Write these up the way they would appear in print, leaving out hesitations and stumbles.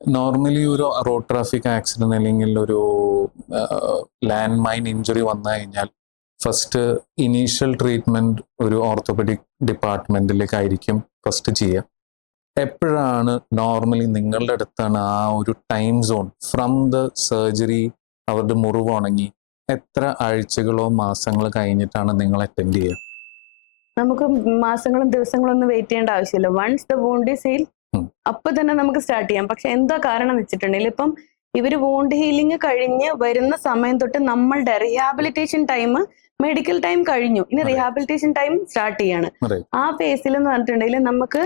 Normally ഒരു road traffic accident അല്ലെങ്കിൽ ഒരു ലാൻഡ് മൈൻ ഇഞ്ചുറി വന്നു കഴിഞ്ഞാൽ ഫസ്റ്റ് ഇനീഷ്യൽ ട്രീറ്റ്മെന്റ് ഒരു ഓർത്തോപെഡിക് ഡിപ്പാർട്ട്മെന്റിലേക്കായിരിക്കും ഫസ്റ്റ് ചെയ്യുക. എപ്പോഴാണ് നോർമലി നിങ്ങളുടെ അടുത്താണ് ആ ഒരു time zone from the surgery, അവരുടെ മുറിവ് ഉണങ്ങി എത്ര ആഴ്ചകളോ മാസങ്ങളോ കഴിഞ്ഞിട്ടാണ് നിങ്ങൾ അറ്റൻഡ് ചെയ്യുക? നമുക്ക് മാസങ്ങളും ദിവസങ്ങളും ഒന്നും വെയിറ്റ് ചെയ്യേണ്ട ആവശ്യമില്ല. Once the wound is heal അപ്പൊ തന്നെ നമുക്ക് സ്റ്റാർട്ട് ചെയ്യാം. പക്ഷെ എന്താ കാരണം വെച്ചിട്ടുണ്ടെങ്കിൽ ഇപ്പം ഇവര് വൂണ്ട് ഹീലിംഗ് കഴിഞ്ഞ് വരുന്ന സമയം തൊട്ട് നമ്മളുടെ റീഹാബിലിറ്റേഷൻ ടൈം, മെഡിക്കൽ ടൈം കഴിഞ്ഞു, ഇനി റീഹാബിലിറ്റേഷൻ ടൈം സ്റ്റാർട്ട് ചെയ്യാണ്. ആ ഫേസിൽ എന്ന് പറഞ്ഞിട്ടുണ്ടെങ്കിൽ നമുക്ക്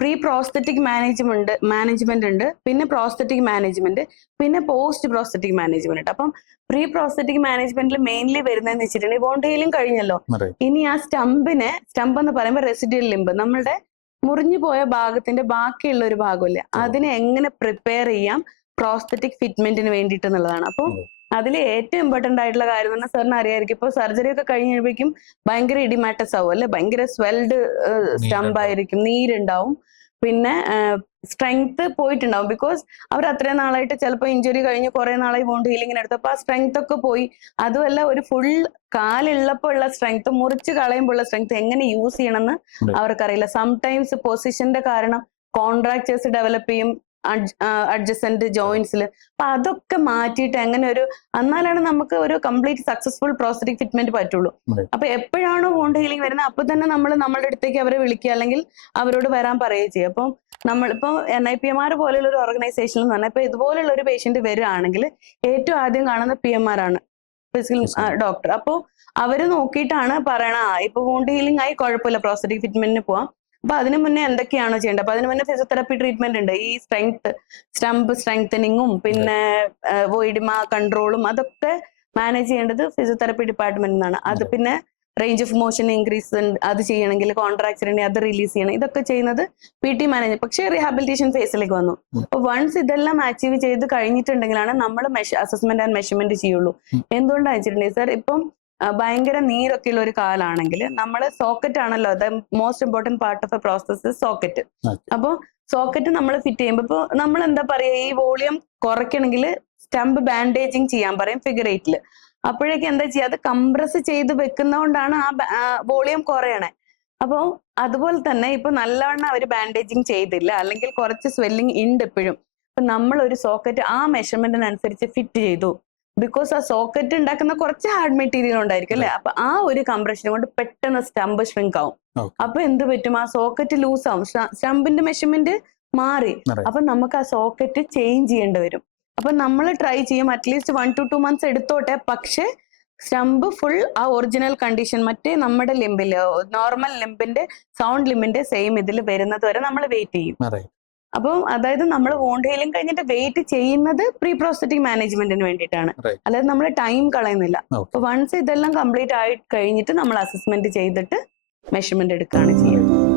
പ്രീ പ്രോസ്തറ്റിക് മാനേജ്മെന്റ് ഉണ്ട്, പിന്നെ പ്രോസ്തറ്റിക് മാനേജ്മെന്റ്, പിന്നെ പോസ്റ്റ് പ്രോസ്തറ്റിക് മാനേജ്മെന്റ് ഉണ്ട്. അപ്പം പ്രീ പ്രോസ്തറ്റിക് മാനേജ്മെന്റിൽ മെയിൻലി വരുന്നതെന്ന് വെച്ചിട്ടുണ്ടെങ്കിൽ വൂണ്ട് ഹീലിംഗ് കഴിഞ്ഞല്ലോ, ഇനി ആ സ്റ്റംപ് എന്ന് പറയുമ്പോൾ റെസിഡ്യൂൽ ലിംബ്, നമ്മളുടെ മുറിഞ്ഞു പോയ ഭാഗത്തിന്റെ ബാക്കിയുള്ള ഒരു ഭാഗമില്ല, അതിനെ എങ്ങനെ പ്രിപ്പയർ ചെയ്യാം പ്രോസ്തറ്റിക് ഫിറ്റ്മെന്റിന് വേണ്ടിയിട്ട് എന്നുള്ളതാണ്. അപ്പോൾ അതിൽ ഏറ്റവും ഇമ്പോർട്ടന്റ് ആയിട്ടുള്ള കാര്യം എന്ന് പറഞ്ഞാൽ സാറിന് അറിയായിരിക്കും, ഇപ്പൊ സർജറി ഒക്കെ കഴിഞ്ഞപ്പോഴേക്കും ഭയങ്കര ഇഡിമാറ്റസ് ആവും അല്ലെ, ഭയങ്കര സ്വെൽഡ് സ്റ്റംപ് ആയിരിക്കും, നീരുണ്ടാവും, പിന്നെ സ്ട്രെങ്ത് പോയിട്ടുണ്ടാവും. ബിക്കോസ് അവർ അത്രയും നാളായിട്ട് ചിലപ്പോൾ ഇഞ്ചുറി കഴിഞ്ഞ് കുറെ നാളായി വോണ്ട് ഹീലിങ്ങിന് എടുത്തപ്പോൾ ആ സ്ട്രെങ്ത് ഒക്കെ പോയി. അതുമല്ല ഒരു ഫുൾ കാലുള്ളപ്പോൾ ഉള്ള സ്ട്രെങ്ത് മുറിച്ച് കളയുമ്പോൾ ഉള്ള സ്ട്രെങ്ത് എങ്ങനെ യൂസ് ചെയ്യണമെന്ന് അവർക്കറിയില്ല. സംടൈംസ് പൊസിഷന്റെ കാരണം കോൺട്രാക്ചേഴ്സ് ഡെവലപ്പ് ചെയ്യും അഡ്ജസന്റ് ജോയിന്റ്സിൽ. അപ്പൊ അതൊക്കെ മാറ്റിയിട്ട് എങ്ങനെ എന്നാലാണ് നമുക്ക് ഒരു കംപ്ലീറ്റ് സക്സസ്ഫുൾ പ്രോസ്തറ്റിക് ഫിറ്റ്മെന്റ് പറ്റുള്ളൂ. അപ്പൊ എപ്പോഴാണോ വോണ്ട് ഹീലിംഗ് വരുന്നത് അപ്പൊ തന്നെ നമ്മൾ നമ്മളുടെ അടുത്തേക്ക് അവരെ വിളിക്കുക, അല്ലെങ്കിൽ അവരോട് വരാൻ പറയുകയും ചെയ്യും. അപ്പം നമ്മളിപ്പോ NIPMR പോലെയുള്ള ഒരു ഓർഗനൈസേഷനിൽ എന്ന് പറഞ്ഞാൽ ഇപ്പൊ ഇതുപോലുള്ള ഒരു പേഷ്യന്റ് വരികയാണെങ്കിൽ ഏറ്റവും ആദ്യം കാണുന്ന PMR ആണ്, ഫിസിക്കൽ ഡോക്ടർ. അപ്പോൾ അവര് നോക്കിയിട്ടാണ് പറയണ ഇപ്പൊ വോണ്ട് ഹീലിംഗ് ആയി കുഴപ്പമില്ല, പ്രോസ്തറ്റിക് ഫിറ്റ്മെന്റിന് പോവാം. അപ്പൊ അതിനു മുന്നേ എന്തൊക്കെയാണോ ചെയ്യേണ്ടത്? അപ്പൊ അതിന് മുന്നേ ഫിസിയോതെറാപ്പി ട്രീറ്റ്മെന്റ് ഉണ്ട്, ഈ സ്റ്റംപ് സ്ട്രെങ്തനിങ്ങും പിന്നെ വോയിഡിമ കൺട്രോളും അതൊക്കെ മാനേജ് ചെയ്യേണ്ടത് ഫിസിയോതെറാപ്പി ഡിപ്പാർട്ട്മെന്റ് എന്നാണ്. അത് പിന്നെ റേഞ്ച് ഓഫ് മോഷൻ ഇൻക്രീസ് അത് ചെയ്യണമെങ്കിൽ, കോൺട്രാക്ചറിനെ അത് റിലീസ് ചെയ്യണം, ഇതൊക്കെ ചെയ്യുന്നത് PT മാനേജർ. പക്ഷേ റീഹാബിലിറ്റേഷൻ ഫേസിലേക്ക് വന്നു. അപ്പൊ വൺസ് ഇതെല്ലാം അച്ചീവ് ചെയ്ത് കഴിഞ്ഞിട്ടുണ്ടെങ്കിലാണ് നമ്മൾ അസസ്മെന്റ് ആൻഡ് മെഷർമെന്റ് ചെയ്യുള്ളൂ. എന്തുകൊണ്ടാണ് വെച്ചിട്ടുണ്ടെങ്കിൽ സാർ, ഇപ്പം ഭയങ്കര നീരൊക്കെ ഉള്ള ഒരു കാലാണെങ്കിൽ നമ്മൾ സോക്കറ്റ് ആണല്ലോ the most important part of A process, socket. അപ്പോൾ സോക്കറ്റ് നമ്മൾ ഫിറ്റ് ചെയ്യുമ്പോൾ ഇപ്പോൾ നമ്മൾ എന്താ പറയാ, ഈ വോളിയം കുറയ്ക്കണമെങ്കിൽ സ്റ്റംപ് ബാൻഡേജിങ് ചെയ്യാൻ പറയും ഫിഗർ 8. അപ്പോഴേക്കും എന്താ ചെയ്യുക, അത് കംപ്രസ് ചെയ്ത് വെക്കുന്നതുകൊണ്ടാണ് ആ വോളിയം കുറയണേ. അപ്പോൾ അതുപോലെ തന്നെ ഇപ്പൊ നല്ലവണ്ണം അവർ ബാൻഡേജിങ് ചെയ്തില്ല, അല്ലെങ്കിൽ കുറച്ച് സ്വെല്ലിങ് ഉണ്ട് എപ്പോഴും. അപ്പൊ നമ്മൾ ഒരു സോക്കറ്റ് ആ മെഷർമെന്റിനനുസരിച്ച് ഫിറ്റ് ചെയ്തു. ബിക്കോസ് ആ സോക്കറ്റ് ഉണ്ടാക്കുന്ന കുറച്ച് ഹാർഡ് മെറ്റീരിയൽ ഉണ്ടായിരിക്കും അല്ലെ, അപ്പൊ ആ ഒരു കംപ്രഷൻ കൊണ്ട് പെട്ടെന്ന് സ്റ്റംപ് ഷ്രിങ്ക് ആവും. അപ്പൊ എന്ത് പറ്റും, ആ സോക്കറ്റ് ലൂസ് ആവും, സ്റ്റംപിന്റെ മെഷർമെന്റ് മാറി. അപ്പൊ നമുക്ക് ആ സോക്കറ്റ് ചേഞ്ച് ചെയ്യേണ്ടി വരും. അപ്പൊ നമ്മൾ ട്രൈ ചെയ്യും അറ്റ്ലീസ്റ്റ് 1 to 2 months എടുത്തോട്ടെ, പക്ഷെ സ്റ്റംപ് ഫുൾ ആ ഒറിജിനൽ കണ്ടീഷൻ മറ്റേ നമ്മുടെ ലിംബില് നോർമൽ ലിംബിന്റെ സൗണ്ട് ലിംബിന്റെ സെയിം ഇതിൽ വരുന്നത് വരെ നമ്മൾ വെയിറ്റ് ചെയ്യും. അപ്പം അതായത് നമ്മൾ വോണ്ട് ഹീലിംഗ് കഴിഞ്ഞിട്ട് വെയിറ്റ് ചെയ്യുന്നത് പ്രീ പ്രോസ്തറ്റിക് മാനേജ്മെന്റിന് വേണ്ടിയിട്ടാണ്, അല്ലാതെ നമ്മൾ ടൈം കളയുന്നില്ല. അപ്പൊ വൺസ് ഇതെല്ലാം കംപ്ലീറ്റ് ആയി കഴിഞ്ഞിട്ട് നമ്മൾ അസസ്മെന്റ് ചെയ്തിട്ട് മെഷർമെന്റ് എടുക്കുകയാണ് ചെയ്യുന്നത്.